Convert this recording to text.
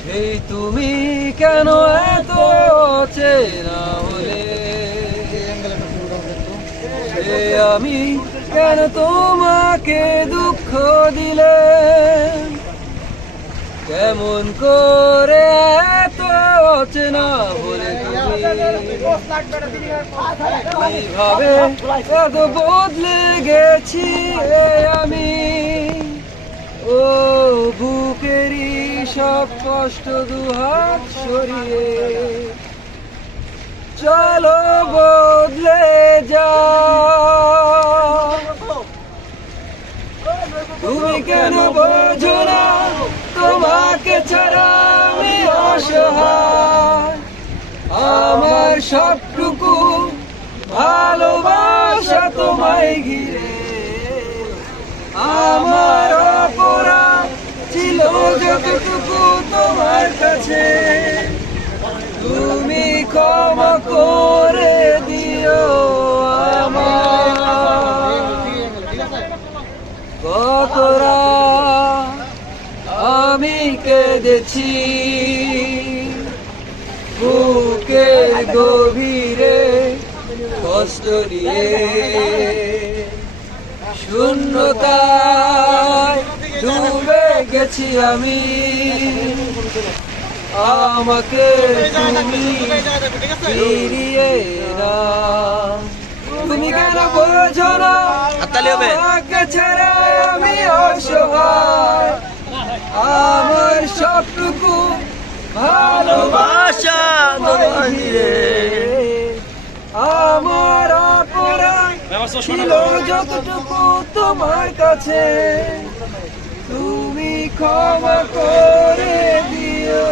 সেই তুমি কেন এত চেনা হলে, সে আমি কেন তোমাকে দুঃখ দিলে, কেমন করে এত চেনা হলে কিভাবে এত বদলে গেছি আমি। ও বুকেরই সব কষ্ট দুহাত সরিয়ে চলো বদলে যা। তুমি কেন বোঝো না তোমাকে ছাড়া আমি অসহায়, আমার সবটুকু ভালোবাসা তোমায় ঘিরে, আমার অপরাধ ছিল যতটুকু তোমার কাছে, তুমি ক্ষমা করে দিও আমার। কতরা আমি কেঁদেছি বুকের গভীরে কষ্ট নিয়ে, শূন্যতায় ডুবে গেছি আমি, আমাকে তুমি ফিরিয়ে না। তুমি কেন বোঝো না আমাকে ছাড়া আমি অসহায়, আমার সবটুকু ভালোবাসা তোমায় ঘিরে, আমার অপরাধ ছিল যতটুকু তোমার কাছে, তুমি ক্ষমা করে দিও।